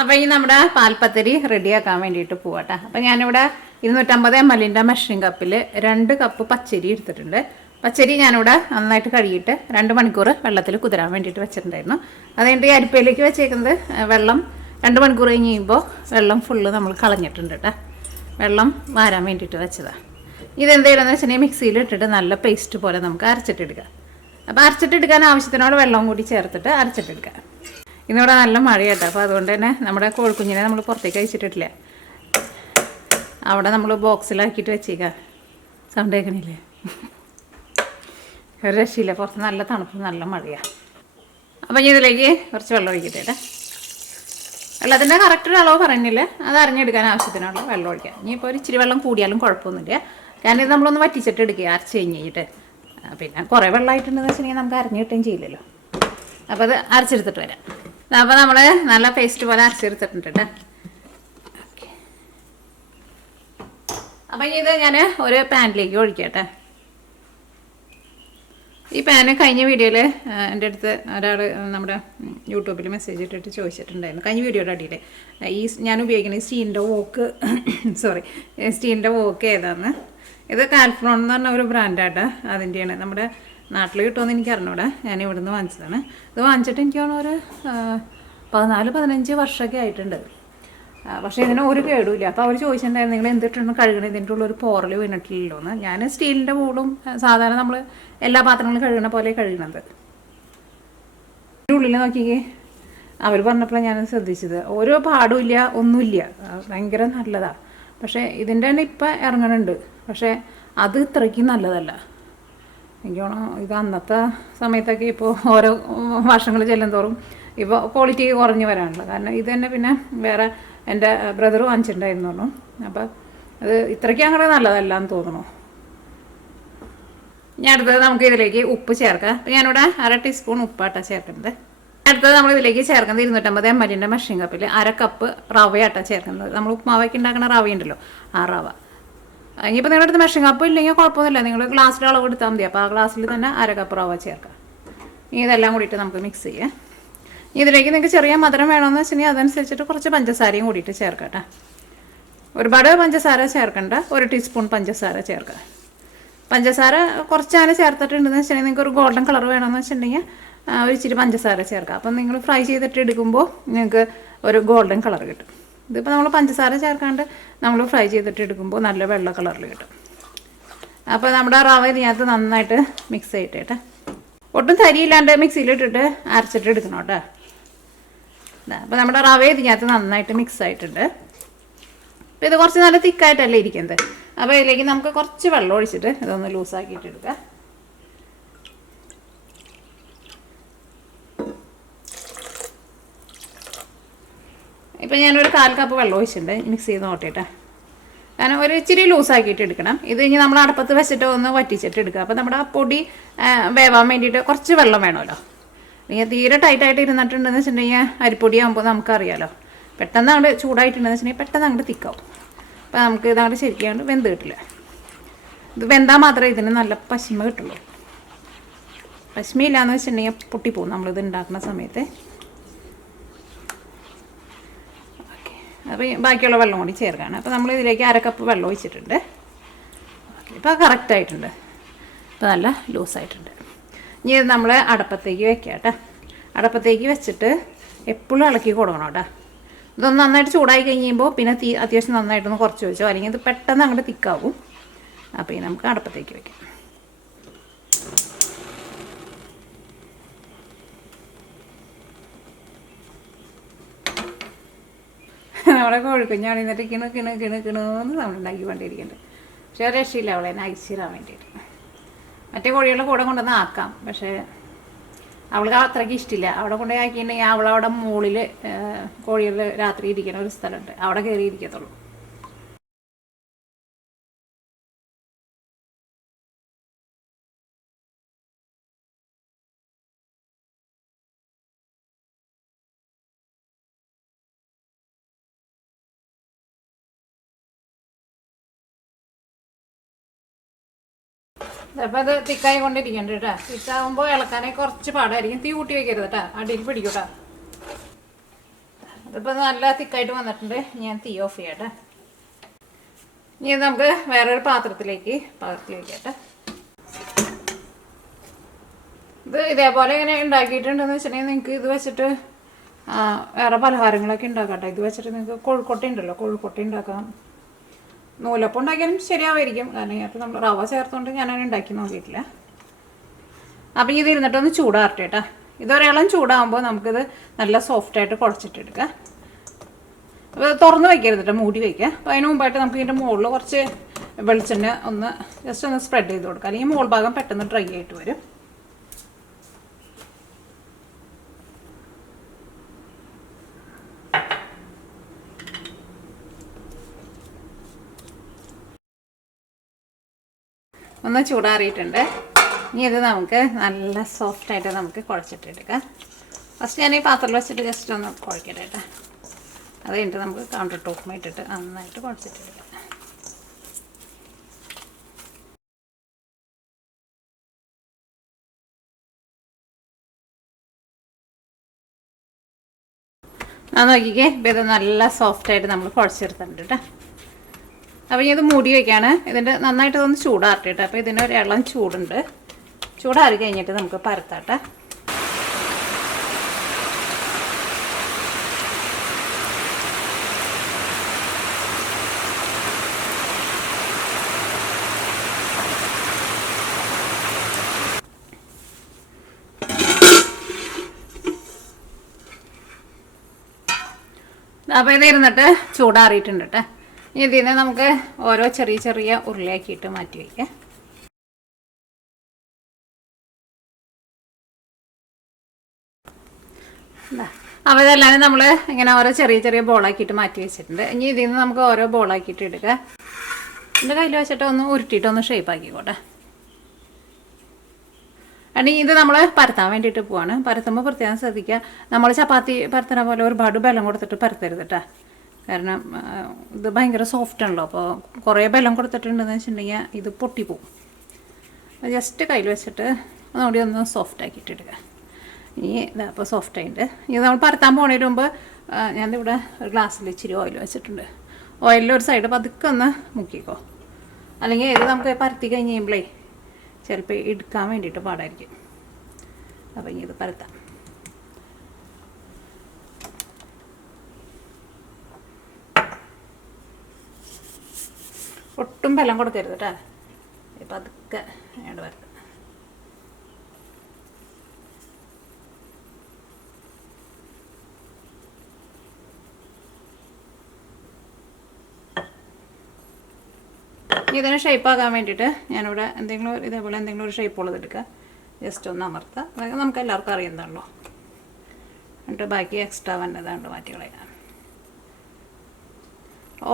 അപ്പോൾ ഈ നമ്മുടെ പാൽപ്പത്തരി റെഡിയാക്കാൻ വേണ്ടിയിട്ട് പോവാട്ടെ. അപ്പോൾ ഞാനിവിടെ 250 ml മെഷറിംഗ് കപ്പിൽ 2 കപ്പ് പച്ചരി എടുത്തിട്ടുണ്ട്. പച്ചരി ഞാനിവിടെ നന്നായിട്ട് കഴുകിയിട്ട് 2 മണിക്കൂർ വെള്ളത്തിൽ കുതിരാൻ വേണ്ടിയിട്ട് വെച്ചിട്ടുണ്ടായിരുന്നു. അതുകഴിഞ്ഞിട്ട് ഈ അരിപ്പയിലേക്ക് വെച്ചേക്കുന്നത് വെള്ളം 2 മണിക്കൂർ കഴിഞ്ഞ് കഴിയുമ്പോൾ വെള്ളം ഫുള്ള് നമ്മൾ കളഞ്ഞിട്ടുണ്ട് കേട്ടോ. വെള്ളം വാരാൻ വേണ്ടിയിട്ട് വെച്ചതാണ്. ഇതെന്ത് ചെയ്യണമെന്ന് വെച്ചിട്ടുണ്ടെങ്കിൽ മിക്സിയിൽ ഇട്ടിട്ട് നല്ല പേസ്റ്റ് പോലെ നമുക്ക് അരച്ചിട്ടെടുക്കാം. അപ്പോൾ അരച്ചിട്ടെടുക്കാൻ ആവശ്യത്തിനോട് വെള്ളവും കൂടി ചേർത്തിട്ട് അരച്ചിട്ടെടുക്കാം. ഇന്നിവിടെ നല്ല മഴയാട്ടോ. അപ്പോൾ അതുകൊണ്ട് തന്നെ നമ്മുടെ കോഴിക്കുഞ്ഞിനെ നമ്മൾ പുറത്തേക്ക് അയച്ചിട്ടിട്ടില്ല. അവിടെ നമ്മൾ ബോക്സിലാക്കിയിട്ട് വെച്ചേക്കാം. സൗണ്ട് കേൾക്കണില്ലേ? ഒരു രക്ഷയില്ല. പുറത്ത് നല്ല തണുപ്പ്, നല്ല മഴയാണ്. അപ്പോൾ ഇനി ഇതിലേക്ക് കുറച്ച് വെള്ളം ഒഴിക്കട്ടെ. വെള്ളത്തിൻ്റെ കറക്റ്റ് അളവ് പറയുന്നില്ല, അത് അറിഞ്ഞെടുക്കാൻ ആവശ്യത്തിനുള്ള വെള്ളം ഒഴിക്കാം. ഇനിയിപ്പോൾ ഒരു ഇച്ചിരി വെള്ളം കൂടിയാലും കുഴപ്പമൊന്നുമില്ല. കാരണം ഇത് നമ്മളൊന്ന് വറ്റിച്ചിട്ട് എടുക്കുക അരച്ച് കഴിഞ്ഞിട്ട്. പിന്നെ കുറേ വെള്ളമായിട്ടുണ്ടെന്ന് വെച്ചിട്ടുണ്ടെങ്കിൽ നമുക്ക് അരഞ്ഞ് കിട്ടുകയും ചെയ്യില്ലല്ലോ. അപ്പോൾ അത് അരച്ചെടുത്തിട്ട് വരാം. അപ്പോൾ നമ്മൾ നല്ല പേസ്റ്റ് പോലെ അരച്ചെടുത്തിട്ടുണ്ട് കേട്ടോ. ഓക്കെ, അപ്പം ഇത് ഞാൻ ഒരു പാനിലേക്ക് ഒഴിക്കട്ടെ. ഈ പാന് കഴിഞ്ഞ വീഡിയോയിൽ എൻ്റെ അടുത്ത് ഒരാൾ നമ്മുടെ യൂട്യൂബിൽ മെസ്സേജ് ഇട്ടിട്ട് ചോദിച്ചിട്ടുണ്ടായിരുന്നു. കഴിഞ്ഞ വീഡിയോയുടെ അടിയിൽ ഈ ഞാൻ ഉപയോഗിക്കുന്ന സ്റ്റീലിൻ്റെ വോക്ക് സ്റ്റീലിൻ്റെ വോക്ക് ഏതാണെന്ന്. ഇത് കാൽഫ്രോൺ എന്ന് പറഞ്ഞ ഒരു ബ്രാൻഡായിട്ട് അതിൻ്റെയാണ്. നമ്മുടെ നാട്ടിൽ കിട്ടുമെന്ന് എനിക്ക് അറിഞ്ഞൂടെ. ഞാൻ ഇവിടുന്ന് വാങ്ങിച്ചതാണ്. ഇത് വാങ്ങിച്ചിട്ട് എനിക്ക് തോന്നുന്നു ഒരു 14-15 വർഷമൊക്കെ ആയിട്ടുണ്ട്. പക്ഷേ ഇതിന് ഒരു കേടുമില്ല. അപ്പോൾ അവർ ചോദിച്ചിട്ടുണ്ടായിരുന്നു നിങ്ങൾ എന്തിട്ടാണ് കഴുകണത്, ഇതിൻ്റെ ഉള്ള ഒരു പോറൽ വീണിട്ടില്ലല്ലോ എന്ന്. ഞാൻ സ്റ്റീലിൻ്റെ ബോളും സാധാരണ നമ്മൾ എല്ലാ പാത്രങ്ങളും കഴുകണ പോലെ കഴുകണത്. ഇതിൻ്റെ ഉള്ളിൽ നോക്കിക്കേ, അവർ പറഞ്ഞപ്പോഴാണ് ഞാൻ ശ്രദ്ധിച്ചത്. ഓരോ പാടും ഇല്ല, ഒന്നുമില്ല, ഭയങ്കര നല്ലതാണ്. പക്ഷേ ഇതിൻ്റെ തന്നെ ഇപ്പം ഇറങ്ങണുണ്ട്. പക്ഷേ അത് ഇത്രയ്ക്കും നല്ലതല്ല. എനിക്ക് തോന്നുന്നു ഇത് അന്നത്തെ സമയത്തൊക്കെ ഇപ്പോൾ ഓരോ വർഷങ്ങൾ ചെല്ലുന്തോറും ഇപ്പോൾ ക്വാളിറ്റി കുറഞ്ഞ് വരാനുള്ളത്. കാരണം ഇത് തന്നെ പിന്നെ വേറെ എൻ്റെ ബ്രദർ വാങ്ങിച്ചിട്ടുണ്ടായിരുന്നു പറഞ്ഞു. അപ്പോൾ അത് ഇത്രയ്ക്ക് അങ്ങനെ നല്ലതല്ല എന്ന് തോന്നുന്നു. ഇനി അടുത്തത് നമുക്ക് ഇതിലേക്ക് ഉപ്പ് ചേർക്കാം. അപ്പോൾ ഞാനിവിടെ 1/2 ടീസ്പൂൺ ഉപ്പാട്ടാണ് ചേർക്കുന്നത്. അടുത്തത് നമ്മൾ ഇതിലേക്ക് ചേർക്കുന്നത് 250 ml മെഷറിംഗ് കപ്പിൽ 1/2 കപ്പ് റവയാട്ടാണ് ചേർക്കുന്നത്. നമ്മൾ ഉപ്പുമാവൊക്കെ ഉണ്ടാക്കുന്ന റവയുണ്ടല്ലോ, ആ റവ. ഇനിയിപ്പോൾ നിങ്ങളുടെ അടുത്ത് മെഷറിംഗ് കപ്പ് ഇല്ലെങ്കിൽ കുഴപ്പമൊന്നുമില്ല, നിങ്ങൾ ഗ്ലാസ്സിൽ അളവ് എടുത്താൽ മതി. അപ്പോൾ ആ ഗ്ലാസ്സിൽ തന്നെ 1/2 കപ്പ് റവ ചേർക്കാം. ഇനി ഇതെല്ലാം കൂടിയിട്ട് നമുക്ക് മിക്സ് ചെയ്യാം. ഇതിലേക്ക് നിങ്ങൾക്ക് ചെറിയ മധുരം വേണമെന്ന് വെച്ചിട്ടുണ്ടെങ്കിൽ അതനുസരിച്ചിട്ട് കുറച്ച് പഞ്ചസാരയും കൂടിയിട്ട് ചേർക്കാം കേട്ടോ. ഒരുപാട് പഞ്ചസാര ചേർക്കണ്ട, 1 ടീസ്പൂൺ പഞ്ചസാര ചേർക്കാം. പഞ്ചസാര കുറച്ചാണ് ചേർത്തിട്ടുണ്ടെന്ന് വെച്ചിട്ടുണ്ടെങ്കിൽ നിങ്ങൾക്ക് ഒരു ഗോൾഡൻ കളർ വേണമെന്ന് വെച്ചിട്ടുണ്ടെങ്കിൽ ഒരു ഇച്ചിരി പഞ്ചസാര ചേർക്കാം. അപ്പം നിങ്ങൾ ഫ്രൈ ചെയ്തിട്ട് എടുക്കുമ്പോൾ നിങ്ങൾക്ക് ഒരു ഗോൾഡൻ കളർ കിട്ടും. ഇതിപ്പോൾ നമ്മൾ പഞ്ചസാര ചേർക്കാണ്ട് നമ്മൾ ഫ്രൈ ചെയ്തിട്ട് എടുക്കുമ്പോൾ നല്ല വെള്ള കളറിൽ കിട്ടും. അപ്പോൾ നമ്മുടെ റവ ഇതിനകത്ത് നന്നായിട്ട് മിക്സ് ചെയ്തിട്ട് കേട്ടോ. ഒട്ടും തരിയില്ലാണ്ട് മിക്സിയിലിട്ടിട്ട് അരച്ചിട്ട് എടുക്കണം കേട്ടോ. അപ്പോൾ നമ്മുടെ റവ ഇതിനകത്ത് നന്നായിട്ട് മിക്സ് ആയിട്ടുണ്ട്. അപ്പോൾ ഇത് കുറച്ച് നല്ല തിക്കായിട്ടല്ലേ ഇരിക്കുന്നത്. അപ്പോൾ ഇതിലേക്ക് നമുക്ക് കുറച്ച് വെള്ളം ഒഴിച്ചിട്ട് ഇതൊന്ന് ലൂസാക്കിയിട്ട് എടുക്കാം. ഇപ്പോൾ ഞാനൊരു 1/4 കപ്പ് വെള്ളം ഒഴിച്ചിട്ടുണ്ട്. മിക്സ് ചെയ്ത് നോട്ടിയിട്ട് കാരണം ഒരു ഇച്ചിരി ലൂസാക്കിയിട്ട് എടുക്കണം. ഇത് ഇനി നമ്മൾ അടുപ്പത്ത് വെച്ചിട്ട് ഒന്ന് വറ്റിച്ചിട്ട് എടുക്കുക. അപ്പോൾ നമ്മുടെ ആ പൊടി വേവാൻ വേണ്ടിയിട്ട് കുറച്ച് വെള്ളം വേണമല്ലോ. അല്ലെങ്കിൽ തീരെ ടൈറ്റായിട്ട് ഇരുന്നിട്ടുണ്ടെന്ന് വെച്ചിട്ടുണ്ടെങ്കിൽ അരിപ്പൊടി ആകുമ്പോൾ നമുക്കറിയാമല്ലോ, പെട്ടെന്ന് അങ്ങോട്ട് ചൂടായിട്ടുണ്ടെന്ന് വെച്ചിട്ടുണ്ടെങ്കിൽ പെട്ടെന്ന് അങ്ങോട്ട് തിക്കാവും. അപ്പോൾ നമുക്ക് ഇതങ്ങോട്ട് ശരിക്കും വെന്ത് കിട്ടില്ല. ഇത് വെന്താൽ മാത്രമേ ഇതിന് നല്ല പശിമ കിട്ടുള്ളൂ. പശിമയില്ലാന്ന് വെച്ചിട്ടുണ്ടെങ്കിൽ പൊട്ടിപ്പോവും നമ്മളിത് ഉണ്ടാക്കുന്ന സമയത്ത്. അപ്പോൾ ബാക്കിയുള്ള വെള്ളം കൂടി ചേർക്കുകയാണ്. അപ്പോൾ നമ്മൾ ഇതിലേക്ക് 1/2 കപ്പ് വെള്ളം ഒഴിച്ചിട്ടുണ്ട്. ഇപ്പോൾ കറക്റ്റായിട്ടുണ്ട്. ഇപ്പോൾ നല്ല ലൂസായിട്ടുണ്ട്. ഇനി ഇത് നമ്മൾ അടപ്പത്തേക്ക് വെക്കാം കേട്ടോ. അടപ്പത്തേക്ക് വെച്ചിട്ട് എപ്പോഴും ഇളക്കി കൊടുക്കണം കേട്ടോ. ഇതൊന്ന് നന്നായിട്ട് ചൂടായി കഴിയുമ്പോൾ പിന്നെ തീ അത്യാവശ്യം നന്നായിട്ടൊന്ന് കുറച്ച് വെച്ചോ, അല്ലെങ്കിൽ ഇത് പെട്ടെന്ന് അങ്ങോട്ട് തിക്കാവും. അപ്പോൾ ഈ നമുക്ക് അടപ്പത്തേക്ക് വെക്കാം. നമ്മുടെ കോഴിക്കുഞ്ഞാണ് എന്നിട്ട് കിണുന്ന് നമ്മൾ ഉണ്ടാക്കി കൊണ്ടിരിക്കുന്നുണ്ട്. പക്ഷേ രക്ഷയില്ല അവളെ നയിച്ചിടാൻ വേണ്ടിയിട്ട്. മറ്റേ കോഴികളുടെ കൂടെ കൊണ്ടുവന്ന് ആക്കാം, പക്ഷേ അവൾക്ക് അത്രയ്ക്ക് ഇഷ്ടമില്ല. അവിടെ കൊണ്ടുപോയി ആക്കിയിട്ടുണ്ടെങ്കിൽ അവളവിടെ മുകളിൽ കോഴികൾ രാത്രി ഇരിക്കുന്ന ഒരു സ്ഥലമുണ്ട്, അവിടെ കയറി ഇരിക്കത്തുള്ളൂ. അപ്പോൾ അത് തിക്കായി കൊണ്ടിരിക്കണ്ട കേട്ടോ. തിക്കാകുമ്പോൾ ഇളക്കാനേ കുറച്ച് പാടായിരിക്കും. തീ കൂട്ടി വയ്ക്കരുത് കേട്ടോ, അടിയിൽ പിടിക്കൂട്ടോ. ഇതിപ്പോൾ നല്ല തിക്കായിട്ട് വന്നിട്ടുണ്ട്. ഞാൻ തീ ഓഫ് ചെയ്യട്ടെ. ഇനി നമുക്ക് വേറൊരു പാത്രത്തിലേക്ക് പകർത്തി വയ്ക്കട്ടെ. ഇത് ഇതേപോലെ ഇങ്ങനെ ഉണ്ടാക്കിയിട്ടുണ്ടെന്ന് വെച്ചിട്ടുണ്ടെങ്കിൽ നിങ്ങൾക്ക് ഇത് വെച്ചിട്ട് വേറെ പലഹാരങ്ങളൊക്കെ ഉണ്ടാക്കട്ടെ. ഇത് വെച്ചിട്ട് നിങ്ങൾക്ക് കൊഴുക്കൊട്ട ഉണ്ടല്ലോ, കൊഴുക്കൊട്ട ഉണ്ടാക്കാം. നൂലപ്പം ഉണ്ടാക്കിയാലും ശരിയാവായിരിക്കും. കാരണം അപ്പോൾ നമ്മൾ റവ ചേർത്തുകൊണ്ട് ഞാനങ്ങനെ ഉണ്ടാക്കി നോക്കിയിട്ടില്ല. അപ്പോൾ ഇത് ഇരുന്നിട്ടൊന്ന് ചൂടാറട്ടെ കേട്ടോ. ഇതൊരെളം ചൂടാകുമ്പോൾ നമുക്കിത് നല്ല സോഫ്റ്റായിട്ട് കുഴച്ചിട്ടെടുക്കാം. അപ്പോൾ തുറന്ന് വയ്ക്കരുത് കേട്ടോ, മൂടി വയ്ക്കുക. അപ്പോൾ അതിന് മുമ്പായിട്ട് നമുക്ക് ഇതിൻ്റെ മുകളിൽ കുറച്ച് വെളിച്ചെണ്ണ ഒന്ന് ജസ്റ്റ് ഒന്ന് സ്പ്രെഡ് ചെയ്ത് കൊടുക്കുക. അല്ലെങ്കിൽ മുകൾ ഭാഗം പെട്ടെന്ന് ഡ്രൈ ആയിട്ട് വരും. ഒന്ന് ചൂടാറിയിട്ടുണ്ട്. ഇനി ഇത് നമുക്ക് നല്ല സോഫ്റ്റായിട്ട് നമുക്ക് കുഴച്ചിട്ടെടുക്കാം. ഫസ്റ്റ് ഞാൻ ഈ പാത്രത്തിൽ വെച്ചിട്ട് ജസ്റ്റ് ഒന്ന് കുഴക്കട്ടെ കേട്ടോ. അത് കഴിഞ്ഞിട്ട് നമുക്ക് കൗണ്ടർ ടോപ്പും ഇട്ടിട്ട് നന്നായിട്ട് കുഴച്ചിട്ടെടുക്കാം. നോക്കിക്കേ, ഇപ്പം ഇത് നല്ല സോഫ്റ്റായിട്ട് നമ്മൾ കുഴച്ചെടുത്തിട്ടുണ്ട് കേട്ടോ. അപ്പോൾ ഇത് മൂടി വയ്ക്കുകയാണ്. ഇതിൻ്റെ നന്നായിട്ട് ഇതൊന്ന് ചൂടാറട്ടെ കേട്ടോ. അപ്പോൾ ഇതിന് ഒരു ഇളം ചൂടുണ്ട്. ചൂടാറി കഴിഞ്ഞിട്ട് നമുക്ക് പരത്താട്ടെ. അപ്പോൾ ഇത് ഇരുന്നിട്ട് ചൂടാറിയിട്ടുണ്ട് കേട്ടോ. ഇതിനെ നമുക്ക് ഓരോ ചെറിയ ചെറിയ ഉരുളയാക്കിയിട്ട് മാറ്റി വയ്ക്കാം. അപ്പോൾ ഇതെല്ലാം നമ്മൾ ഇങ്ങനെ ഓരോ ചെറിയ ചെറിയ ബോളാക്കിയിട്ട് മാറ്റി വെച്ചിട്ടുണ്ട്. ഇനി ഇതിൽ നിന്ന് നമുക്ക് ഓരോ ബോളാക്കിയിട്ട് എടുക്കുക. എൻ്റെ കയ്യിൽ വെച്ചിട്ട് ഒന്ന് ഉരുട്ടിയിട്ട് ഒന്ന് ഷേപ്പ് ആക്കിക്കോട്ടെ. അല്ലെങ്കിൽ ഇത് നമ്മൾ പരത്താൻ വേണ്ടിയിട്ട് പോവാണ്. പരത്തുമ്പോൾ പ്രത്യേകം ശ്രദ്ധിക്കുക, നമ്മൾ ചപ്പാത്തി പരത്തണ പോലെ ഒരുപാട് ബലം കൊടുത്തിട്ട് പരത്തരുത് കേട്ടോ. കാരണം ഇത് ഭയങ്കര സോഫ്റ്റ് ആണല്ലോ. അപ്പോൾ കുറേ ബലം കൊടുത്തിട്ടുണ്ടെന്ന് വെച്ചിട്ടുണ്ടെങ്കിൽ ഇത് പൊട്ടിപ്പോവും. ജസ്റ്റ് കയ്യിൽ വെച്ചിട്ട് ഒന്നുകൂടി ഒന്ന് സോഫ്റ്റ് ആക്കിയിട്ട് എടുക്കുക. ഇനി ഇതാ അപ്പോൾ സോഫ്റ്റ് ആയിട്ട് ഇത് നമ്മൾ പരത്താൻ പോണതിന് മുമ്പ് ഞാനിവിടെ ഒരു ഗ്ലാസ്സിൽ ഇച്ചിരി ഓയിൽ വെച്ചിട്ടുണ്ട്. ഓയിലിൽ ഒരു സൈഡ് പതുക്കെ ഒന്ന് മുക്കിക്കോ. അല്ലെങ്കിൽ ഇത് നമുക്ക് പരത്തി കഴിഞ്ഞ് കഴിയുമ്പോഴേ ചിലപ്പോൾ എടുക്കാൻ വേണ്ടിയിട്ട് പാടായിരിക്കും. അപ്പോൾ ഇനി ഇത് പരത്താം. ഒട്ടും ബലം കൊടുക്കരുത് കേട്ടോ. ഇപ്പം അതൊക്കെ വേണ്ട വരട്ടെ. ഇതിന് ഷേപ്പാക്കാൻ വേണ്ടിയിട്ട് ഞാനിവിടെ എന്തെങ്കിലും ഇതേപോലെ എന്തെങ്കിലും ഒരു ഷേപ്പ് ഉള്ളത് എടുക്കുക. ജസ്റ്റ് ഒന്ന് അമർത്തുക. അതൊക്കെ നമുക്ക് എല്ലാവർക്കും അറിയുന്നതാണല്ലോ. എന്നിട്ട് ബാക്കി എക്സ്ട്രാ വന്നതാണ്ട് മാറ്റി കളയാം.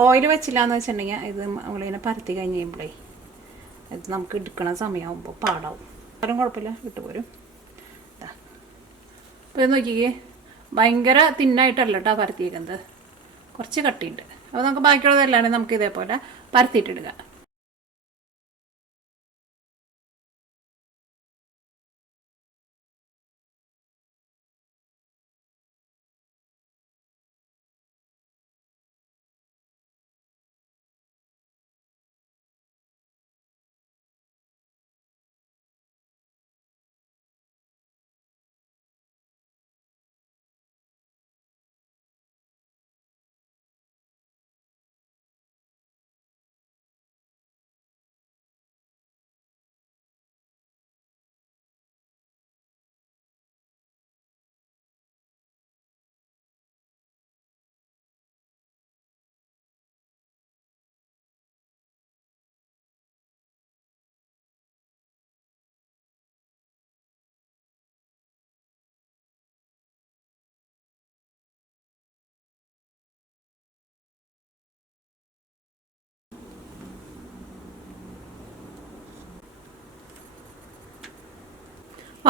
ഓയിൽ വെച്ചില്ല എന്ന് വെച്ചിട്ടുണ്ടെങ്കിൽ ഇത് നമ്മളിങ്ങനെ പരത്തി കഴിഞ്ഞ് കഴിയുമ്പോഴേ ഇത് നമുക്ക് എടുക്കണ സമയമാകുമ്പോൾ പാടാവും. ആരും കുഴപ്പമില്ല, വിട്ടുപോരും. അപ്പോൾ ഇത് നോക്കിക്കേ, ഭയങ്കര തിന്നായിട്ടല്ല കേട്ടോ പരത്തിയിരിക്കുന്നത്, കുറച്ച് കട്ടിയുണ്ട്. അപ്പോൾ നമുക്ക് ബാക്കിയുള്ളതെല്ലാം നമുക്ക് ഇതേപോലെ പരത്തിയിട്ടിടുക.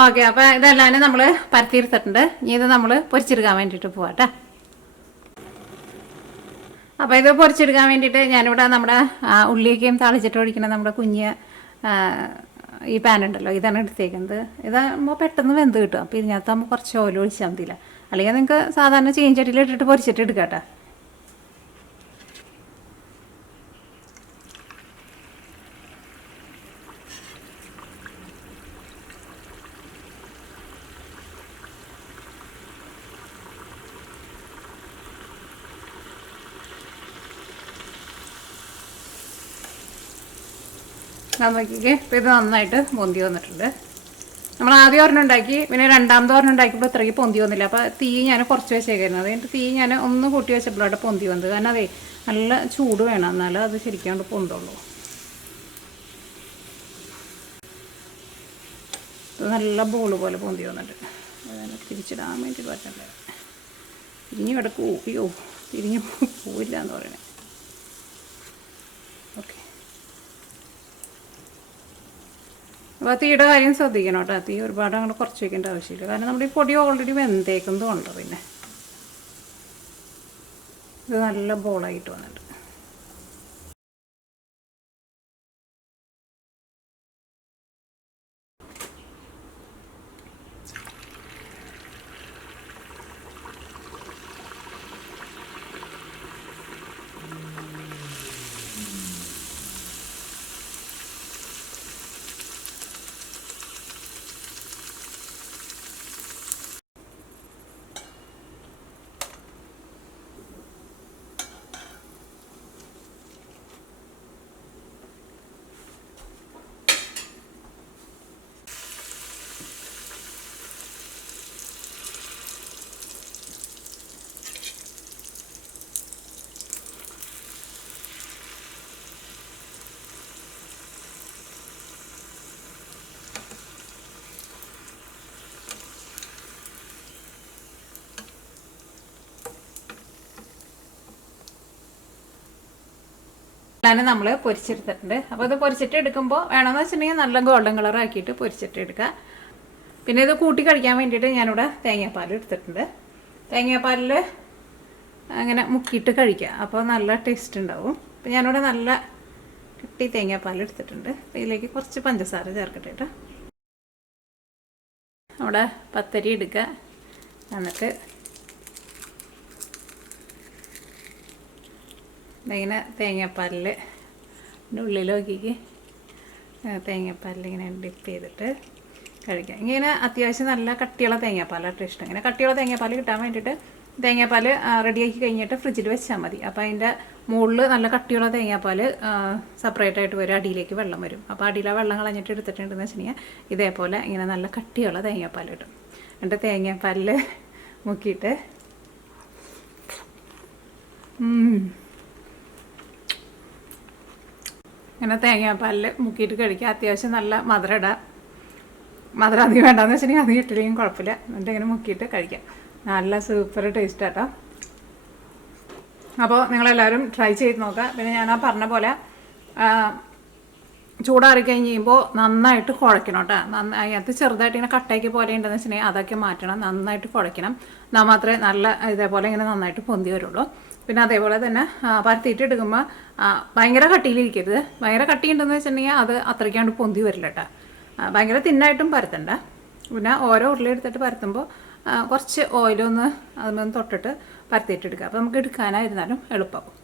ഓക്കെ, അപ്പോൾ ഇതെല്ലാം നമ്മൾ പരത്തിയെടുത്തിട്ടുണ്ട്. ഇനി ഇത് നമ്മൾ പൊരിച്ചെടുക്കാൻ വേണ്ടിയിട്ട് പോവാട്ടെ. അപ്പോൾ ഇത് പൊരിച്ചെടുക്കാൻ വേണ്ടിയിട്ട് ഞാനിവിടെ നമ്മുടെ ഉള്ളിയൊക്കെയും താളിച്ചിട്ട് ഒഴിക്കുന്ന നമ്മുടെ കുഞ്ഞ് ഈ പാൻ ഉണ്ടല്ലോ, ഇതാണ് എടുത്തേക്കുന്നത്. ഇതാകുമ്പോൾ പെട്ടെന്ന് വെന്ത് കിട്ടും. അപ്പോൾ ഇതിനകത്താകുമ്പോൾ കുറച്ച് ഓയിൽ ഒഴിച്ചാൽ മതിയില്ല. അല്ലെങ്കിൽ നിങ്ങൾക്ക് സാധാരണ ചീനച്ചട്ടിയിൽ ഇട്ടിട്ട് പൊരിച്ചിട്ട് എടുക്കാം കേട്ടോ. നോക്കിക്കേ, ഇപ്പോൾ ഇത് നന്നായിട്ട് പൊന്തി വന്നിട്ടുണ്ട്. നമ്മൾ ആദ്യം ഒരെണ്ണം ഉണ്ടാക്കി, പിന്നെ രണ്ടാമത്തെ ഒരെണ്ണം ഉണ്ടാക്കിയപ്പോൾ ഇത്രയ്ക്ക് പൊന്തി വന്നില്ല. അപ്പോൾ തീ ഞാൻ കുറച്ച് വെച്ചേക്കായിരുന്നു. അതുകഴിഞ്ഞിട്ട് തീ ഞാൻ ഒന്ന് കൂട്ടി വെച്ചപ്പോഴാണ് പൊന്തി വന്നത്. കാരണം അതേ നല്ല ചൂട് വേണം, എന്നാലും അത് ശരിക്കാണ്ട് പൊന്തുള്ളൂ. ഇത് നല്ല ബോൾ പോലെ പൊന്തി വന്നിട്ട് തിരിച്ചിടാൻ വേണ്ടി പറ്റണ്ടേ. തിരിഞ്ഞ് കിടക്കൂ, അയ്യോ തിരിഞ്ഞ് പോവില്ല എന്ന് പറയണേ. ഓക്കെ, അപ്പോൾ തീയുടെ കാര്യം ശ്രദ്ധിക്കണം കേട്ടോ. തീ ഒരുപാട് അങ്ങോട്ട് കുറച്ച് വയ്ക്കേണ്ട ആവശ്യമില്ല. കാരണം നമ്മുടെ ഈ പൊടി ഓൾറെഡി വെന്തേക്കുന്നതുകൊണ്ട് പിന്നെ ഇത് നല്ല ബോളായിട്ട് വന്നിട്ട്. നമ്മൾ പൊരിച്ചെടുത്തിട്ടുണ്ട്. അപ്പോൾ ഇത് പൊരിച്ചിട്ട് എടുക്കുമ്പോൾ വേണമെന്ന് വെച്ചിട്ടുണ്ടെങ്കിൽ നല്ല ഗോൾഡൻ കളർ ആക്കിയിട്ട് പൊരിച്ചിട്ട് എടുക്കുക. പിന്നെ ഇത് കൂട്ടി കഴിക്കാൻ വേണ്ടിയിട്ട് ഞാനിവിടെ തേങ്ങാപ്പാൽ എടുത്തിട്ടുണ്ട്. തേങ്ങാപ്പാലിൽ അങ്ങനെ മുക്കിയിട്ട് കഴിക്കുക, അപ്പോൾ നല്ല ടേസ്റ്റ് ഉണ്ടാവും. അപ്പോൾ ഞാനിവിടെ നല്ല കിട്ടി തേങ്ങാപ്പാൽ എടുത്തിട്ടുണ്ട്. അപ്പോൾ ഇതിലേക്ക് കുറച്ച് പഞ്ചസാര ചേർക്കട്ടെ കേട്ടോ. അവിടെ പത്തരി എടുക്കുക, എന്നിട്ട് ഇങ്ങനെ തേങ്ങാപ്പാലിൽ ഉള്ളിൽ നോക്കിക്ക് തേങ്ങാപ്പാലിൽ ഇങ്ങനെ ഡിപ്പ് ചെയ്തിട്ട് കഴിക്കാം. ഇങ്ങനെ അത്യാവശ്യം നല്ല കട്ടിയുള്ള തേങ്ങാപ്പാലായിട്ട് ഇഷ്ടം. ഇങ്ങനെ കട്ടിയുള്ള തേങ്ങാപ്പാൽ കിട്ടാൻ വേണ്ടിയിട്ട് തേങ്ങാപ്പാൽ റെഡിയാക്കി കഴിഞ്ഞിട്ട് ഫ്രിഡ്ജിൽ വെച്ചാൽ മതി. അപ്പോൾ അതിൻ്റെ മുകളിൽ നല്ല കട്ടിയുള്ള തേങ്ങാപ്പാൽ സെപ്പറേറ്റ് ആയിട്ട് വരും, അടിയിലേക്ക് വെള്ളം വരും. അപ്പോൾ അടിയിലെ വെള്ളം കളഞ്ഞിട്ട് എടുത്തിട്ടുണ്ടെന്ന് വെച്ചിട്ടുണ്ടെങ്കിൽ ഇതേപോലെ ഇങ്ങനെ നല്ല കട്ടിയുള്ള തേങ്ങാപ്പാൽ കിട്ടും. എന്നിട്ട് തേങ്ങാപ്പാലിൽ മുക്കിയിട്ട് ഇങ്ങനെ തേങ്ങാപ്പാലിൽ മുക്കിയിട്ട് കഴിക്കുക. അത്യാവശ്യം നല്ല മധുരം ഇടാം. മധുരം അധികം വേണ്ടാന്ന് വെച്ചിട്ടുണ്ടെങ്കിൽ അധികം ഇട്ടില്ലെങ്കിൽ കുഴപ്പമില്ല. എന്നിട്ട് ഇങ്ങനെ മുക്കിയിട്ട് കഴിക്കാം. നല്ല സൂപ്പർ ടേസ്റ്റ് ആട്ടോ. അപ്പോൾ നിങ്ങളെല്ലാവരും ട്രൈ ചെയ്ത് നോക്കുക. പിന്നെ ഞാൻ പറഞ്ഞ പോലെ ചൂടാറി കഴിഞ്ഞ് കഴിയുമ്പോൾ നന്നായിട്ട് കുഴയ്ക്കണം കേട്ടോ. അതിനകത്ത് ചെറുതായിട്ട് ഇങ്ങനെ കട്ടയ്ക്ക് പോലെ ഉണ്ടെന്ന് വെച്ചിട്ടുണ്ടെങ്കിൽ അതൊക്കെ മാറ്റണം. നന്നായിട്ട് കുഴയ്ക്കണം. എന്നാൽ മാത്രമേ നല്ല ഇതേപോലെ ഇങ്ങനെ നന്നായിട്ട് പൊന്തി വരുള്ളൂ. പിന്നെ അതേപോലെ തന്നെ പരത്തിയിട്ട് എടുക്കുമ്പോൾ ഭയങ്കര കട്ടിയിലിരിക്കരുത്. ഭയങ്കര കട്ടിയുണ്ടെന്ന് വെച്ചിട്ടുണ്ടെങ്കിൽ അത് അത്രയ്ക്കാണ്ട് പൊന്തി വരില്ല കേട്ടോ. ഭയങ്കര തിന്നായിട്ടും പരത്തണ്ട. പിന്നെ ഓരോ ഉരുളി എടുത്തിട്ട് പരത്തുമ്പോൾ കുറച്ച് ഓയിലൊന്ന് അതിനൊന്ന് തൊട്ടിട്ട് പരത്തിയിട്ടെടുക്കുക. അപ്പോൾ നമുക്ക് എടുക്കാനായിരുന്നാലും എളുപ്പമാകും.